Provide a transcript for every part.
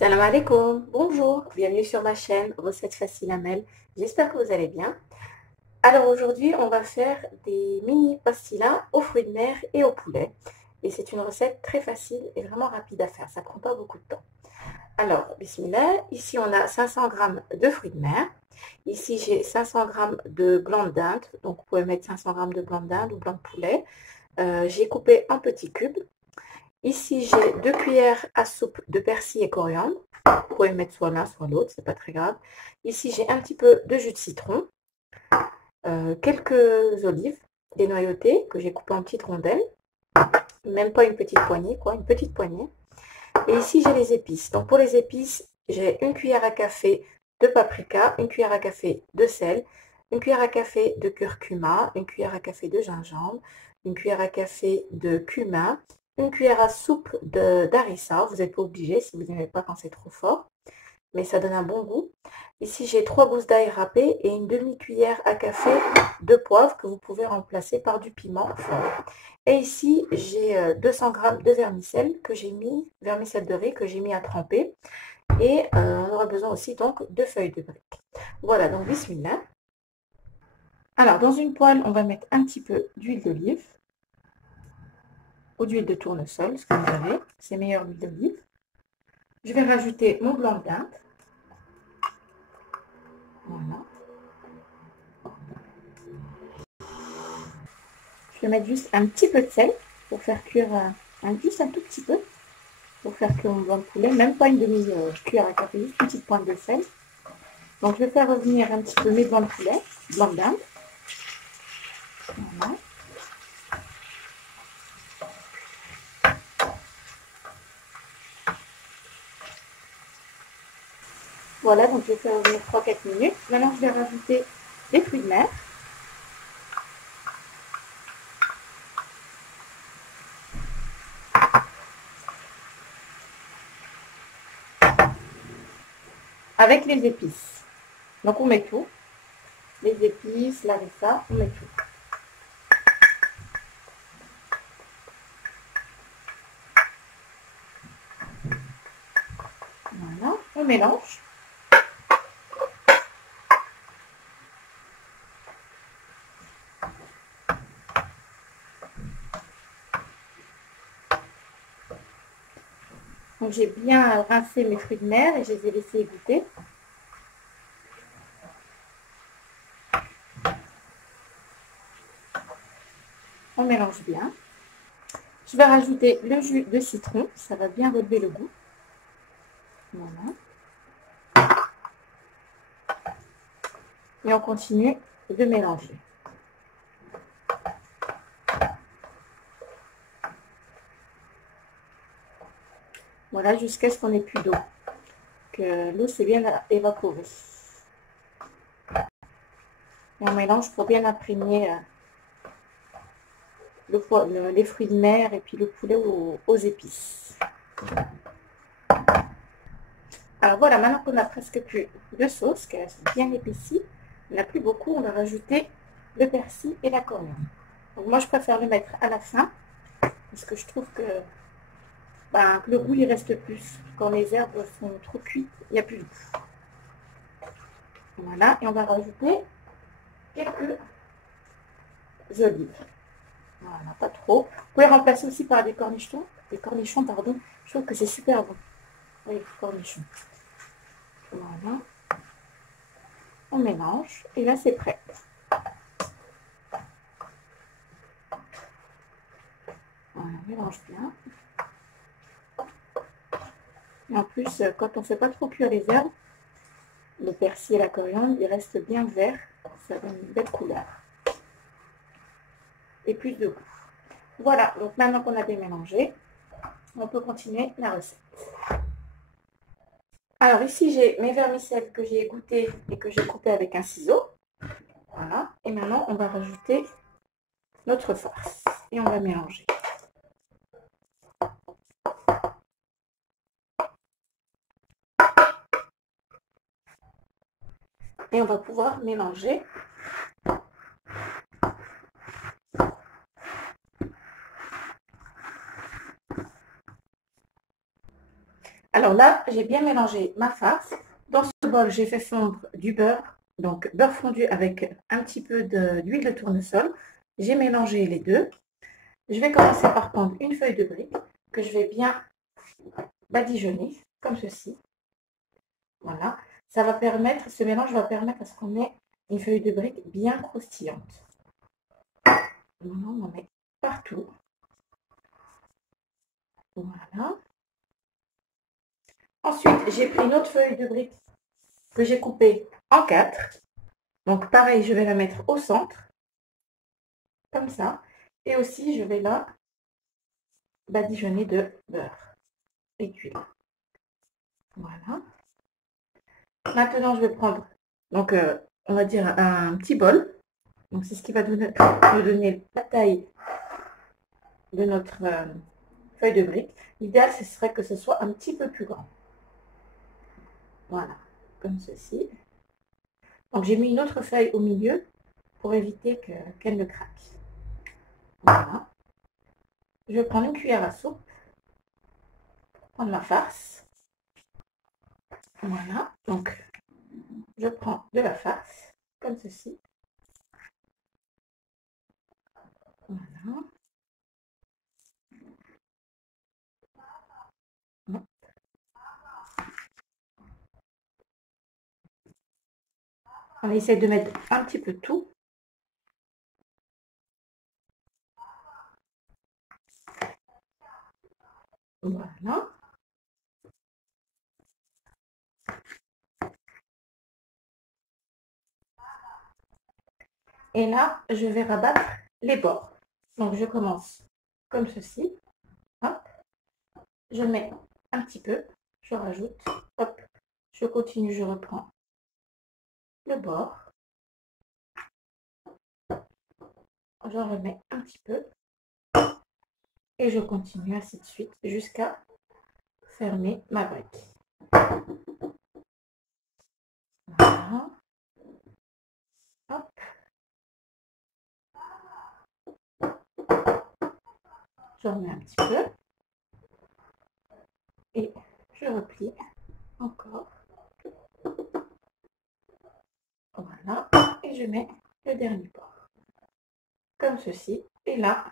Salam alaikum, bonjour, bienvenue sur ma chaîne Recettes Faciles Amel. J'espère que vous allez bien. Alors aujourd'hui, on va faire des mini pastillas aux fruits de mer et au poulet. Et c'est une recette très facile et vraiment rapide à faire, ça prend pas beaucoup de temps. Alors, bismillah, ici on a 500 g de fruits de mer. Ici j'ai 500 g de blanc de dinde, donc vous pouvez mettre 500 g de blanc de dinde ou blanc de poulet. J'ai coupé en petits cubes. Ici, j'ai 2 cuillères à soupe de persil et coriandre. Vous pouvez mettre soit l'un, soit l'autre, c'est pas très grave. Ici, j'ai un petit peu de jus de citron, quelques olives dénoyautées que j'ai coupées en petites rondelles. Même pas une petite poignée, quoi, une petite poignée. Et ici, j'ai les épices. Donc, pour les épices, j'ai une cuillère à café de paprika, une cuillère à café de sel, une cuillère à café de curcuma, une cuillère à café de gingembre, une cuillère à café de cumin, une cuillère à soupe d'harissa. Vous n'êtes pas obligé si vous n'aimez pas quand c'est trop fort, mais ça donne un bon goût. Ici, j'ai 3 gousses d'ail râpées et une demi-cuillère à café de poivre que vous pouvez remplacer par du piment fort. Et ici, j'ai 200 g de vermicelle que j'ai mis, vermicelle de riz que j'ai mis à tremper. Et on aura besoin aussi donc de feuilles de briques. Voilà, donc bismillah. Alors, dans une poêle, on va mettre un petit peu d'huile d'olive ou d'huile de tournesol, ce que vous avez. C'est meilleur l'huile d'olive. Je vais rajouter mon blanc de dinde. Voilà. Je vais mettre juste un petit peu de sel pour faire cuire, juste un tout petit peu, pour faire cuire mon blanc de poulet, même pas une demi-cuillère à café, juste une petite pointe de sel. Donc je vais faire revenir un petit peu mes blancs de poulet, blanc de dinde. Voilà. Voilà, donc je vais faire revenir 3-4 minutes. Maintenant je vais rajouter les fruits de mer. Avec les épices. Donc on met tout. Les épices, l'harissa, on met tout. Voilà, on mélange. Donc j'ai bien rincé mes fruits de mer et je les ai laissés égoutter. On mélange bien. Je vais rajouter le jus de citron, ça va bien relever le goût. Voilà. Et on continue de mélanger. Voilà, jusqu'à ce qu'on n'ait plus d'eau, que l'eau s'est bien évaporée. Et on mélange pour bien imprégner les fruits de mer et puis le poulet aux épices. Alors voilà, maintenant qu'on a presque plus de sauce, qu'elle est bien épaissie, il n'y en a plus beaucoup, on va rajouter le persil et la coriandre. Donc moi je préfère le mettre à la fin, parce que je trouve que le goût il reste plus. Quand les herbes sont trop cuites, il n'y a plus de goût. Voilà, et on va rajouter quelques olives. Voilà, pas trop. Vous pouvez remplacer aussi par des cornichons. Pardon. Je trouve que c'est super bon. Oui, cornichons. Voilà. On mélange. Et là, c'est prêt. Voilà, on mélange bien. Et en plus, quand on ne fait pas trop cuire les herbes, le persil et la coriandre, ils restent bien verts. Ça donne une belle couleur. Et plus de goût. Voilà, donc maintenant qu'on a bien mélangé, on peut continuer la recette. Alors ici, j'ai mes vermicelles que j'ai égouttées et que j'ai coupées avec un ciseau. Voilà, et maintenant on va rajouter notre farce et on va mélanger. Et on va pouvoir mélanger. Alors là, j'ai bien mélangé ma farce. Dans ce bol, j'ai fait fondre du beurre, donc beurre fondu avec un petit peu d'huile de tournesol. J'ai mélangé les deux. Je vais commencer par prendre une feuille de brique que je vais bien badigeonner, comme ceci. Voilà. Ça va permettre, ce mélange va permettre à ce qu'on ait une feuille de brique bien croustillante. Maintenant, on en met partout. Voilà. Ensuite, j'ai pris une autre feuille de brique que j'ai coupée en 4. Donc, pareil, je vais la mettre au centre, comme ça. Et aussi, je vais la badigeonner de beurre et d'huile. Voilà. Maintenant, je vais prendre, donc, on va dire un petit bol. Donc, c'est ce qui va me donner la taille de notre feuille de brique. L'idéal, ce serait que ce soit un petit peu plus grand. Voilà, comme ceci. Donc, j'ai mis une autre feuille au milieu pour éviter qu'elle ne craque. Voilà. Je vais prendre une cuillère à soupe, prendre ma farce. Voilà, donc je prends de la farce, comme ceci. Voilà. On essaie de mettre un petit peu tout. Voilà. Et là, je vais rabattre les bords. Donc, je commence comme ceci. Hop. Je mets un petit peu. Je rajoute. Hop. Je continue, je reprends le bord. J'en remets un petit peu. Et je continue ainsi de suite jusqu'à fermer ma brique. Voilà. Hop. Je remets un petit peu. Et je replie encore. Voilà. Et je mets le dernier bord. Comme ceci. Et là,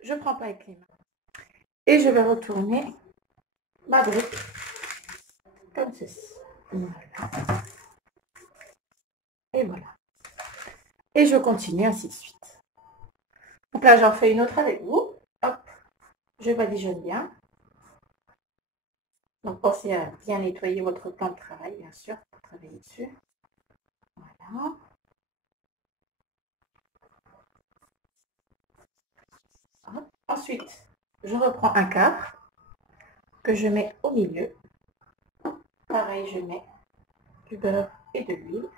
je prends pas avec les mains. Et je vais retourner ma brique comme ceci. Voilà. Et voilà. Et je continue ainsi de suite. Donc là, j'en fais une autre avec vous. Hop. Je badigeonne bien. Donc pensez à bien nettoyer votre plan de travail, bien sûr, pour travailler dessus. Voilà. Hop. Ensuite, je reprends un quart que je mets au milieu. Pareil, je mets du beurre et de l'huile.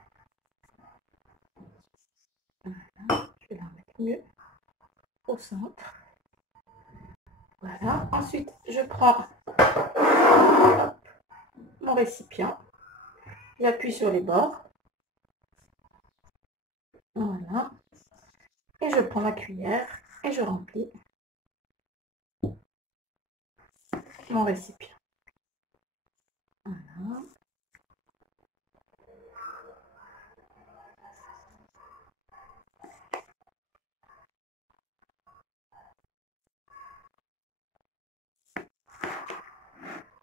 Voilà. Je vais la mettre mieux au centre. Voilà. Ensuite, je prends mon récipient. J'appuie sur les bords. Voilà. Et je prends ma cuillère et je remplis mon récipient. Voilà.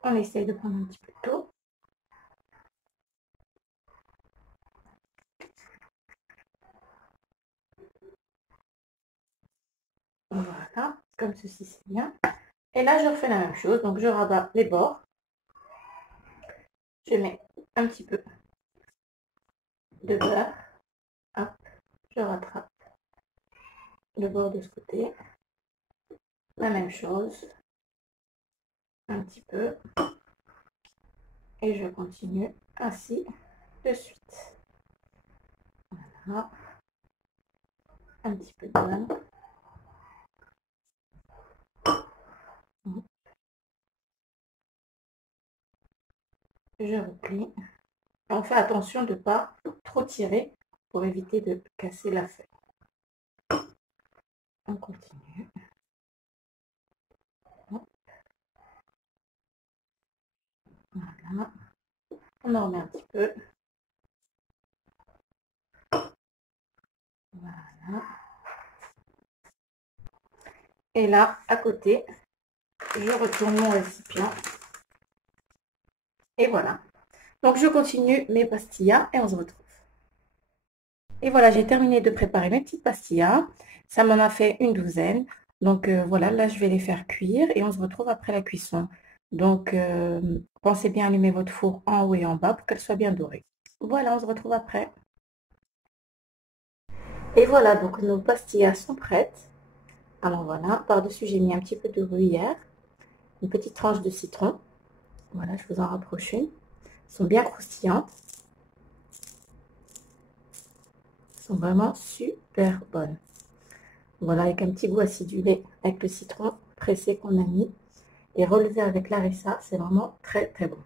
On essaye de prendre un petit peu d'eau. Voilà, comme ceci c'est bien. Et là je refais la même chose, donc je rabats les bords. Je mets un petit peu de beurre. Hop, je rattrape le bord de ce côté. La même chose. Un petit peu. Et je continue ainsi de suite. Voilà. Un petit peu de beurre. Je replie. On fait attention de ne pas trop tirer pour éviter de casser la feuille. On continue. On en remet un petit peu. Voilà. Et là, à côté, je retourne mon récipient. Et voilà. Donc, je continue mes pastillas et on se retrouve. Et voilà, j'ai terminé de préparer mes petites pastillas. Ça m'en a fait une douzaine. Donc, voilà, là, je vais les faire cuire et on se retrouve après la cuisson. Donc, pensez bien à allumer votre four en haut et en bas pour qu'elle soit bien dorée. Voilà, on se retrouve après. Et voilà, donc nos pastillas sont prêtes. Alors voilà, par-dessus, j'ai mis un petit peu de gruyère, une petite tranche de citron. Voilà, je vous en rapproche une. Elles sont bien croustillantes. Elles sont vraiment super bonnes. Voilà, avec un petit goût acidulé avec le citron pressé qu'on a mis et relevé avec l'harissa, c'est vraiment très très bon.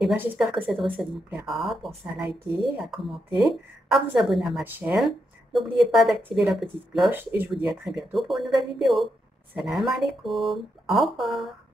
Et bien j'espère que cette recette vous plaira. Pensez à liker, à commenter, à vous abonner à ma chaîne. N'oubliez pas d'activer la petite cloche et je vous dis à très bientôt pour une nouvelle vidéo. Salam alaikum. Au revoir.